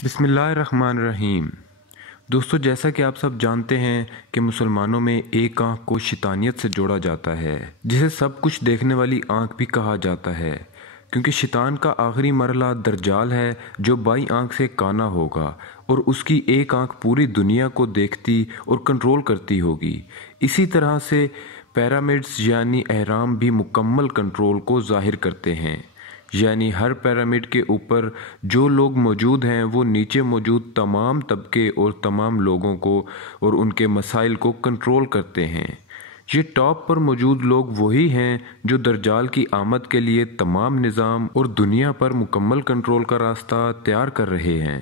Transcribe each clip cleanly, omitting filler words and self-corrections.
बिस्मिल्लाहिर्रहमानिर्रहीम। दोस्तों, जैसा कि आप सब जानते हैं कि मुसलमानों में एक आंख को शैतानियत से जोड़ा जाता है, जिसे सब कुछ देखने वाली आंख भी कहा जाता है, क्योंकि शैतान का आखिरी मरहला दज्जाल है जो बाईं आंख से काना होगा और उसकी एक आंख पूरी दुनिया को देखती और कंट्रोल करती होगी। इसी तरह से पिरामिड्स यानी अहराम भी मुकम्मल कंट्रोल को जाहिर करते हैं, यानी हर पिरामिड के ऊपर जो लोग मौजूद हैं वो नीचे मौजूद तमाम तबके और तमाम लोगों को और उनके मसाइल को कंट्रोल करते हैं। ये टॉप पर मौजूद लोग वही हैं जो दज्जाल की आमद के लिए तमाम निज़ाम और दुनिया पर मुकम्मल कंट्रोल का रास्ता तैयार कर रहे हैं।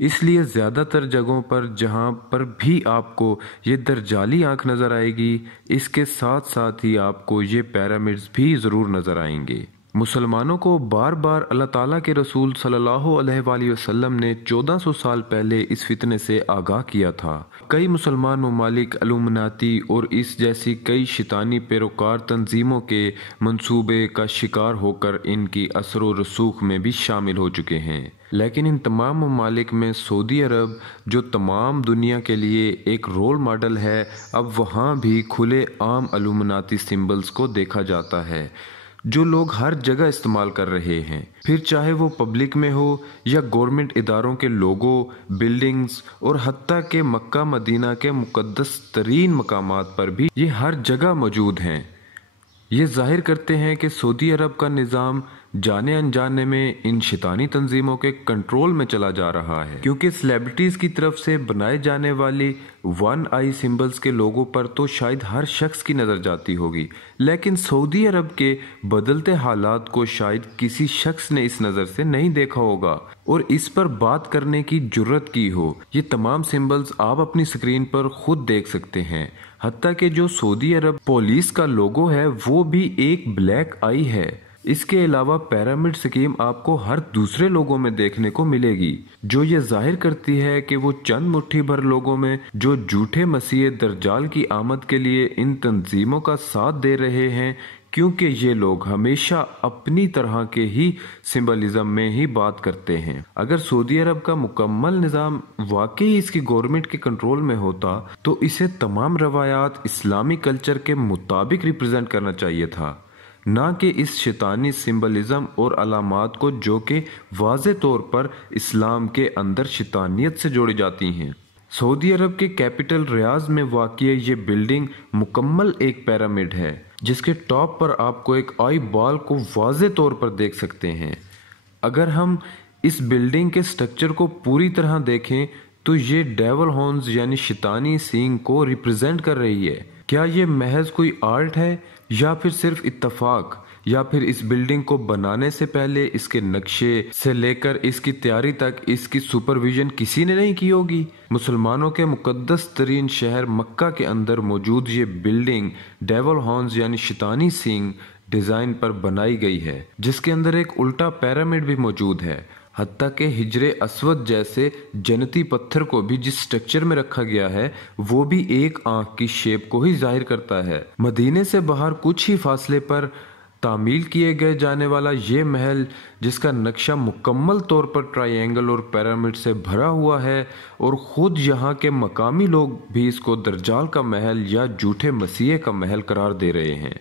इसलिए ज़्यादातर जगहों पर जहाँ पर भी आपको ये दज्जाली आँख नज़र आएगी, इसके साथ साथ ही आपको ये पिरामिड्स भी ज़रूर नज़र आएंगे। मुसलमानों को बार बार अल्लाह ताला के रसूल सल्लल्लाहु अलैहि वसल्लम ने 1400 साल पहले इस फितने से आगाह किया था। कई मुसलमान ममालिक इल्यूमिनाती और इस जैसी कई शैतानी पैरोकार तंजीमों के मंसूबे का शिकार होकर इनकी असर व रसूख में भी शामिल हो चुके हैं। लेकिन इन तमाम ममालिक में सऊदी अरब, जो तमाम दुनिया के लिए एक रोल मॉडल है, अब वहाँ भी खुले आम इल्यूमिनाती सिंबल्स को देखा जाता है जो लोग हर जगह इस्तेमाल कर रहे हैं, फिर चाहे वो पब्लिक में हो या गवर्नमेंट इदारों के लोगो, बिल्डिंग्स और हत्ता के मक्का मदीना के मुकद्दस तरीन मकामात पर भी ये हर जगह मौजूद हैं। ये जाहिर करते हैं कि सऊदी अरब का निज़ाम जाने अनजाने में इन शैतानी तंजीमों के कंट्रोल में चला जा रहा है, क्योंकि सेलिब्रिटीज़ की तरफ से बनाए जाने वाली वन आई सिंबल्स के लोगों पर तो शायद हर शख्स की नज़र जाती होगी, लेकिन सऊदी अरब के बदलते हालात को शायद किसी शख्स ने इस नज़र से नहीं देखा होगा और इस पर बात करने की जुर्रत की हो। ये तमाम सिंबल्स आप अपनी स्क्रीन पर खुद देख सकते हैं। हत्ता कि जो सऊदी अरब पुलिस का लोगो है वो भी एक ब्लैक आई है। इसके अलावा पिरामिड स्कीम आपको हर दूसरे लोगों में देखने को मिलेगी, जो ये जाहिर करती है कि वो चंद मुट्ठी भर लोगों में जो झूठे मसीह दज्जाल की आमद के लिए इन तंजीमों का साथ दे रहे हैं, क्योंकि ये लोग हमेशा अपनी तरह के ही सिंबलिज्म में ही बात करते हैं। अगर सऊदी अरब का मुकम्मल निज़ाम वाकई इसकी गवर्नमेंट के कंट्रोल में होता तो इसे तमाम रवायात इस्लामी कल्चर के मुताबिक रिप्रेजेंट करना चाहिए था, ना कि इस शैतानी सिंबलिज्म और अलामात को जो कि वाज़े तौर पर इस्लाम के अंदर शैतानियत से जोड़ी जाती हैं। सऊदी अरब के कैपिटल रियाज में वाक़ई ये बिल्डिंग मुकम्मल एक पिरामिड है, जिसके टॉप पर आपको एक आई बॉल को वाज़े तौर पर देख सकते हैं। अगर हम इस बिल्डिंग के स्ट्रक्चर को पूरी तरह देखें तो ये डेवल हॉर्न्स यानी शैतानी सींग को रिप्रेजेंट कर रही है। क्या ये महज कोई आर्ट है या फिर सिर्फ इत्तफाक, या फिर इस बिल्डिंग को बनाने से पहले इसके नक्शे से लेकर इसकी तैयारी तक इसकी सुपरविजन किसी ने नहीं की होगी? मुसलमानों के मुकद्दस तरीन शहर मक्का के अंदर मौजूद ये बिल्डिंग डेवल हॉर्न्स यानी शैतानी सींग डिजाइन पर बनाई गई है, जिसके अंदर एक उल्टा पिरामिड भी मौजूद है। हत्ता के हिजरे अस्वद जैसे जन्नती पत्थर को भी जिस स्ट्रक्चर में रखा गया है वो भी एक आंख की शेप को ही जाहिर करता है। मदीने से बाहर कुछ ही फासले पर तामील किए गए जाने वाला ये महल, जिसका नक्शा मुकम्मल तौर पर ट्रायंगल और पिरामिड से भरा हुआ है, और ख़ुद यहाँ के मकामी लोग भी इसको दज्जाल का महल या झूठे मसीह का महल करार दे रहे हैं।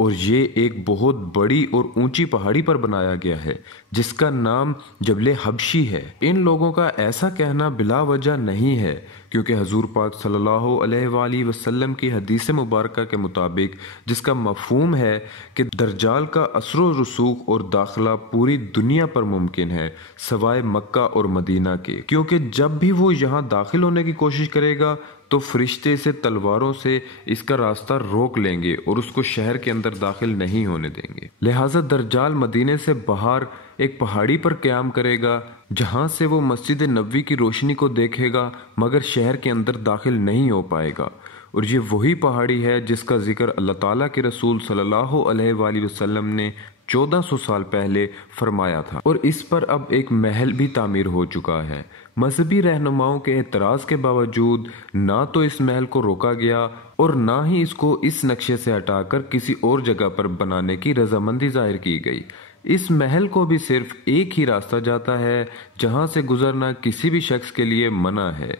और ये एक बहुत बड़ी और ऊंची पहाड़ी पर बनाया गया है जिसका नाम जबले हबशी है। इन लोगों का ऐसा कहना बिला वजह नहीं है, क्योंकि हजूर पाक सल्लल्लाहु अलैहि वसल्लम की हदीस मुबारका के मुताबिक जिसका मफहूम है कि दज्जाल का असर रसूख और दाखिला पूरी दुनिया पर मुमकिन है सवाए मक्का और मदीना के, क्योंकि जब भी वो यहाँ दाखिल होने की कोशिश करेगा तो फरिश्ते से तलवारों से इसका रास्ता रोक लेंगे और उसको शहर के अंदर दाखिल नहीं होने देंगे। लिहाजा दज्जाल मदीने से बाहर एक पहाड़ी पर क़याम करेगा, जहां से वो मस्जिद नबवी की रोशनी को देखेगा, मगर शहर के अंदर दाखिल नहीं हो पाएगा। और ये वही पहाड़ी है जिसका जिक्र अल्लाह ताला के रसूल सल्लल्लाहु अलैहि वसल्लम ने 1400 साल पहले फरमाया था, और इस पर अब एक महल भी तामीर हो चुका है। मजहबी रहनुमाओं के एतराज़ के बावजूद ना तो इस महल को रोका गया और ना ही इसको इस नक्शे से हटाकर किसी और जगह पर बनाने की रजामंदी जाहिर की गई। اس محل کو بھی صرف ایک ہی راستہ جاتا ہے جہاں سے گزرنا کسی بھی شخص کے لیے منع ہے۔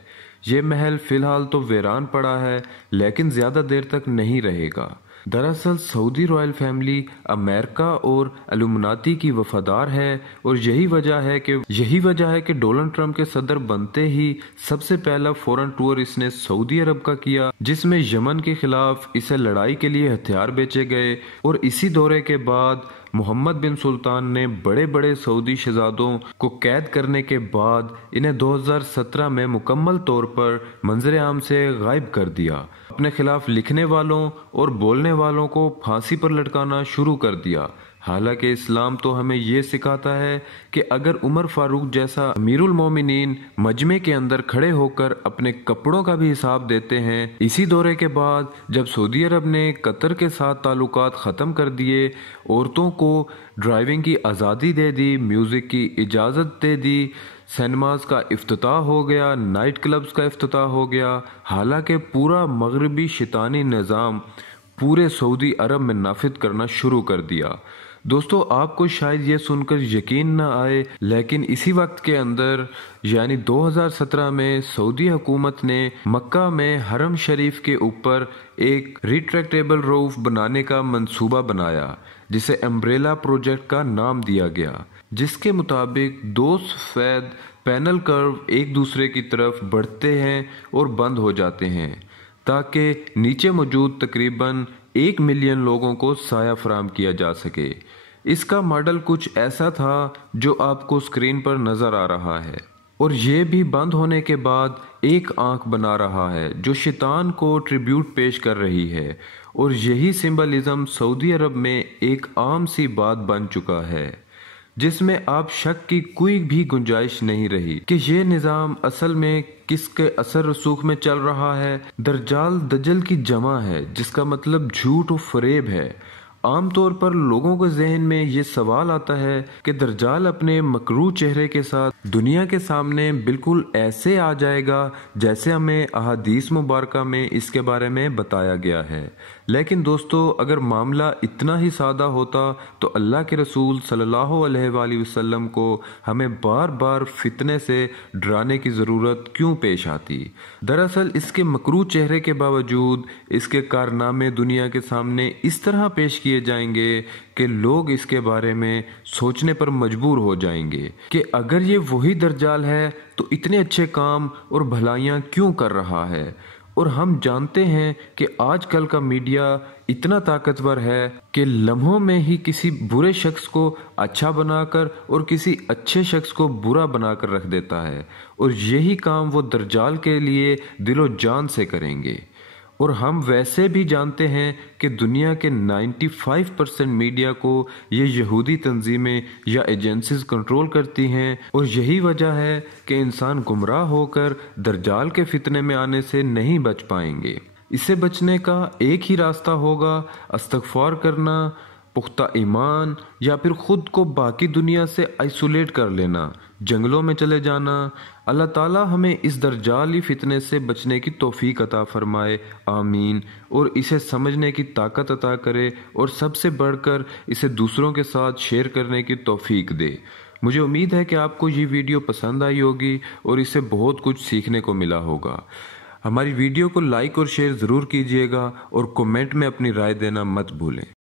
یہ محل فی الحال تو ویران پڑا ہے لیکن زیادہ دیر تک نہیں رہے گا۔ دراصل سعودی رائل فیملی امریکہ اور الومناتی کی وفادار ہے اور یہی وجہ ہے کہ ڈونلڈ ٹرمپ کے صدر بنتے ہی سب سے پہلا فورن ٹور اس نے سعودی عرب کا کیا، جس میں یمن کے خلاف اسے لڑائی کے لیے ہتھیار بیچے گئے، اور اسی دورے کے بعد محمد بن سلطان نے بڑے بڑے سعودی شہزادوں کو قید کرنے کے بعد انہیں 2017 میں مکمل طور پر منظر عام سے غائب کر دیا، اپنے خلاف لکھنے والوں اور بولنے والوں کو پھانسی پر لٹکانا شروع کر دیا۔ حالانکہ اسلام تو ہمیں یہ سکھاتا ہے کہ اگر عمر فاروق جیسا امیر المومنین مجمع کے اندر کھڑے ہو کر اپنے کپڑوں کا بھی حساب دیتے ہیں۔ اسی دورے کے بعد جب سعودی عرب نے قطر کے ساتھ تعلقات ختم کر دیے، عورتوں کو ڈرائیونگ کی آزادی دے دی، میوزک کی اجازت دے دی، سینماز کا افتتاح ہو گیا، نائٹ کلبز کا افتتاح ہو گیا، حالانکہ پورا مغربی شیطانی نظام پورے سعودی عرب میں نافذ کرنا شروع کر دیا۔ دوستو، آپ کو شاید یہ سن کر یقین نہ آئے لیکن اسی وقت کے اندر یعنی 2017 میں سعودی حکومت نے مکہ میں حرم شریف کے اوپر ایک ریٹریکٹیبل روف بنانے کا منصوبہ بنایا جسے امبریلا پروجیکٹ کا نام دیا گیا، جس کے مطابق دو سفید پینل کرو ایک دوسرے کی طرف بڑھتے ہیں اور بند ہو جاتے ہیں تاکہ نیچے موجود تقریباً 1 ملین لوگوں کو سایہ فراہم کیا جا سکے۔ اس کا ماڈل کچھ ایسا تھا جو آپ کو اسکرین پر نظر آ رہا ہے، اور یہ بھی بند ہونے کے بعد ایک آنکھ بنا رہا ہے جو شیطان کو ٹریبیوٹ پیش کر رہی ہے، اور یہی سمبلزم سعودی عرب میں ایک عام سی بات بن چکا ہے جس میں آپ شک کی کوئی بھی گنجائش نہیں رہی کہ یہ نظام اصل میں کس کے اثر رسوخ میں چل رہا ہے۔ دجال دجل کی جمع ہے جس کا مطلب جھوٹ و فریب ہے۔ عام طور پر لوگوں کے ذہن میں یہ سوال آتا ہے کہ دجال اپنے مکروہ چہرے کے ساتھ دنیا کے سامنے بالکل ایسے آ جائے گا جیسے ہمیں احادیث مبارکہ میں اس کے بارے میں بتایا گیا ہے، لیکن دوستو اگر معاملہ اتنا ہی سادہ ہوتا تو اللہ کے رسول صلی اللہ علیہ وآلہ وسلم کو ہمیں بار بار فتنے سے ڈرانے کی ضرورت کیوں پیش آتی؟ دراصل اس کے مکروہ چہرے کے باوجود اس کے کارنامے دنیا کے سامنے اس طرح پیش کیے جائیں گے کہ لوگ اس کے بارے میں سوچنے پر مجبور ہو جائیں گے کہ اگر یہ وہی دجال ہے تو اتنے اچھے کام اور بھلائیاں کیوں کر رہا ہے۔ اور ہم جانتے ہیں کہ آج کل کا میڈیا اتنا طاقتور ہے کہ لمحوں میں ہی کسی برے شخص کو اچھا بنا کر اور کسی اچھے شخص کو برا بنا کر رکھ دیتا ہے، اور یہی کام وہ دجال کے لیے دل و جان سے کریں گے۔ اور ہم ویسے بھی جانتے ہیں کہ دنیا کے 95% میڈیا کو یہ یہودی تنظیمیں یا ایجنسیز کنٹرول کرتی ہیں، اور یہی وجہ ہے کہ انسان گمراہ ہو کر دجال کے فتنے میں آنے سے نہیں بچ پائیں گے۔ اس سے بچنے کا ایک ہی راستہ ہوگا استغفار کرنا، پختہ ایمان، یا پھر خود کو باقی دنیا سے آئسولیٹ کر لینا، جنگلوں میں چلے جانا۔ اللہ تعالیٰ ہمیں اس دجالی فتنے سے بچنے کی توفیق عطا فرمائے، آمین، اور اسے سمجھنے کی طاقت عطا کرے اور سب سے بڑھ کر اسے دوسروں کے ساتھ شیئر کرنے کی توفیق دے۔ مجھے امید ہے کہ آپ کو یہ ویڈیو پسند آئی ہوگی اور اس سے بہت کچھ سیکھنے کو ملا ہوگا۔ ہماری ویڈیو کو لائک اور شیئر ضرور کیجیے گا اور کمنٹ میں اپنی رائے دینا مت بھولیں۔